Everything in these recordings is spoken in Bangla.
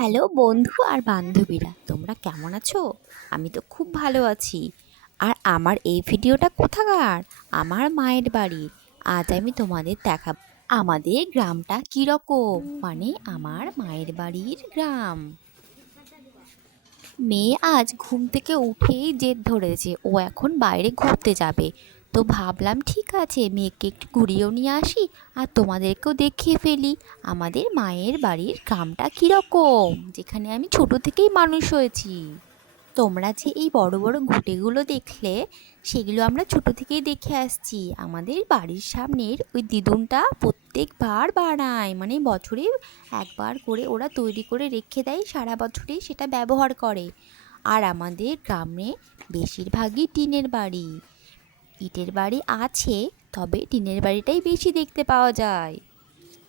হ্যালো বন্ধু আর বান্ধবীরা, তোমরা কেমন আছো? আমি তো খুব ভালো আছি। আর আমার এই ভিডিওটা কোথাকার? আমার মায়ের বাড়ি। আজ আমি তোমাদের দেখাব আমাদের গ্রামটা কীরকম? মানে আমার মায়ের বাড়ির গ্রাম। মেয়ে আজ ঘুম থেকে উঠেই জেদ ধরেছে, ও এখন বাইরে ঘুরতে যাবে। তো ভাবলাম, ঠিক আছে, মেয়েকে একটু ঘুরিয়েও নিয়ে আসি আর তোমাদেরকেও দেখিয়ে ফেলি। আমাদের মায়ের বাড়ির গ্রামটা কীরকম? যেখানে আমি ছোট থেকেই মানুষ হয়েছি। তোমরা যে এই বড় বড় ঘুঁটেগুলো দেখলে, সেগুলো আমরা ছোট থেকেই দেখে আসছি। আমাদের বাড়ির সামনের ওই দিদুনটা প্রত্যেকবার বানায়। মানে বছরে একবার করে ওরা তৈরি করে রেখে দেয়, সারা বছরই সেটা ব্যবহার করে। আর আমাদের গ্রামে বেশিরভাগই টিনের বাড়ি। ইটের বাড়ি আছে, তবে টিনের বাড়িটাই বেশি দেখতে পাওয়া যায়।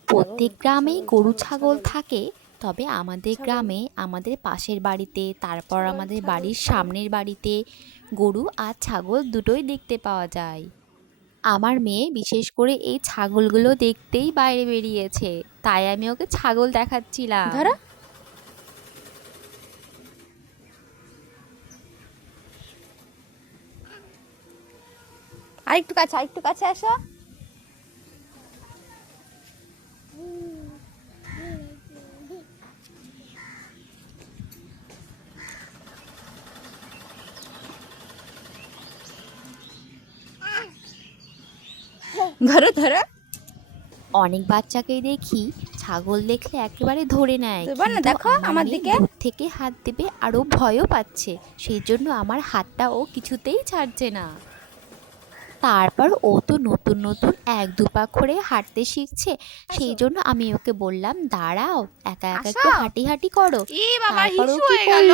প্রত্যেক গ্রামেই গরু, ছাগল থাকে, তবে আমাদের গ্রামে আমাদের পাশের বাড়িতে, তারপর আমাদের বাড়ির সামনের বাড়িতে গরু আর ছাগল দুটোই দেখতে পাওয়া যায়। আমার মেয়ে বিশেষ করে এই ছাগলগুলো দেখতেই বাইরে বেরিয়েছে, তাই আমি ওকে ছাগল দেখাচ্ছিলাম। আরেকটু কাছে আরেকটু কাছে আসো। ধরো ধরো। অনেক বাচ্চাকেই দেখি ছাগল দেখলে একেবারে ধরে নেয় দেখো আমার দিকে। থেকে হাত দেবে আরও ভয়ও পাচ্ছে। সেই জন্য আমার হাতটা ও কিছুতেই ছাড়ছে না। তারপর ও তো নতুন নতুন এক দু পা করে হাঁটতে শিখছে। সেই জন্য আমি ওকে বললাম দাঁড়াও একা একা একটু হাঁটি হাঁটি করো। তারপর ও হিসু কি করল?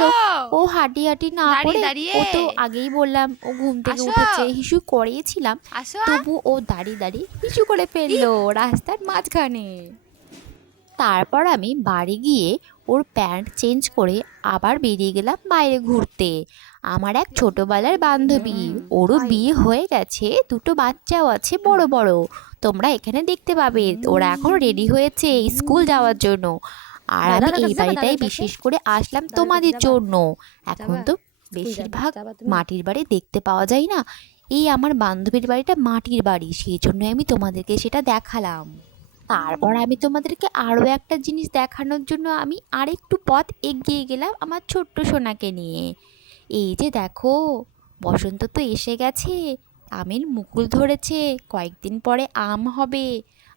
ও হাঁটি হাঁটি না করে। ও তো আগেই বললাম ও ঘুম থেকে আসো। উঠেছে। হিসু করিয়েছিলাম আসো তবু ও দাঁড়িয়ে দাঁড়িয়ে হিসু করে ফেলল রাস্তার মাঝখানে। তারপর আমি বাড়ি গিয়ে ওর প্যান্ট চেঞ্জ করে আবার বেরিয়ে গেলাম বাইরে ঘুরতে। আমার এক ছোটবেলার বান্ধবী। ওরও বিয়ে হয়ে গেছে দুটো বাচ্চাও আছে বড় বড়। তোমরা এখানে দেখতে পাবে ওরা এখন রেডি হয়েছে স্কুল যাওয়ার জন্য। আর আমি এই বাড়িটাই বিশেষ করে আসলাম তোমাদের জন্য। এখন তো বেশিরভাগ মাটির বাড়ি দেখতে পাওয়া যায় না। এই আমার বান্ধবীর বাড়িটা মাটির বাড়ি সেই জন্য আমি তোমাদেরকে সেটা দেখালাম। তারপর আমি তোমাদেরকে আরও একটা জিনিস দেখানোর জন্য আমি আরেকটু পথ এগিয়ে গেলাম আমার ছোট্ট সোনাকে নিয়ে। এই যে দেখো, বসন্ত তো এসে গেছে, আমের মুকুল ধরেছে, কয়েকদিন পরে আম হবে।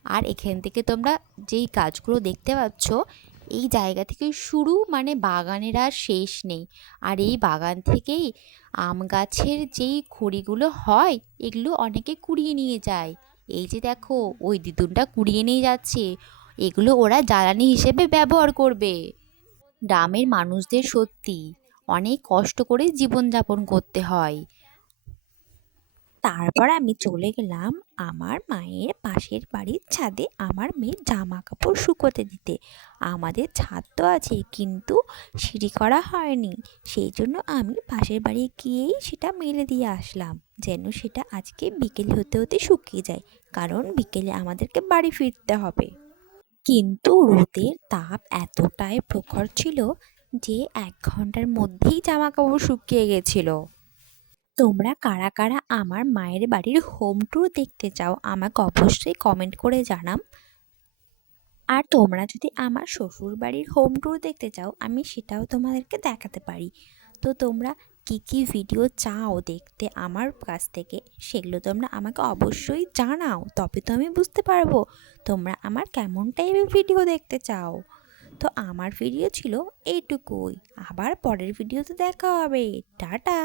আর এখান থেকে তোমরা যেই গাছগুলো দেখতে পাচ্ছ, এই জায়গা থেকে শুরু মানে বাগানের আর শেষ নেই। আর এই বাগান থেকেই আম গাছের যেই খড়িগুলো হয়, এগুলো অনেকে কুড়িয়ে নিয়ে যায়। এই যে দেখো, ওই দিদুনটা কুড়িয়ে নিয়ে যাচ্ছে। এগুলো ওরা জ্বালানি হিসেবে ব্যবহার করবে। গ্রামের মানুষদের সত্যি অনেক কষ্ট করে জীবনযাপন করতে হয়। তারপর আমি চলে গেলাম আমার মায়ের পাশের বাড়ির ছাদে আমার মেয়ের জামা কাপড় শুকোতে দিতে। আমাদের ছাদ তো আছে, কিন্তু সিঁড়ি করা হয়নি। সেই জন্য আমি পাশের বাড়ি গিয়েই সেটা মেলে দিয়ে আসলাম, যেন সেটা আজকে বিকেল হতে হতে শুকিয়ে যায়, কারণ বিকেলে আমাদেরকে বাড়ি ফিরতে হবে। কিন্তু রোদের তাপ এতটাই প্রখর ছিল যে এক ঘণ্টার মধ্যেই জামা কাপড় শুকিয়ে গেছিল। তোমরা কারা কারা আমার মায়ের বাড়ির হোম ট্যুর দেখতে চাও, আমাকে অবশ্যই কমেন্ট করে জানাম আর তোমরা যদি আমার শ্বশুর বাড়ির হোম ট্যুর দেখতে চাও, আমি সেটাও তোমাদেরকে দেখাতে পারি। তো তোমরা কী কী ভিডিও চাও দেখতে আমার কাছ থেকে, সেগুলো তোমরা আমাকে অবশ্যই জানাও, তবে তো আমি বুঝতে পারব তোমরা আমার কেমন টাইপের ভিডিও দেখতে চাও। তো আমার ভিডিও ছিল এইটুকুই, আবার পরের ভিডিওতে দেখা হবে, টাটা!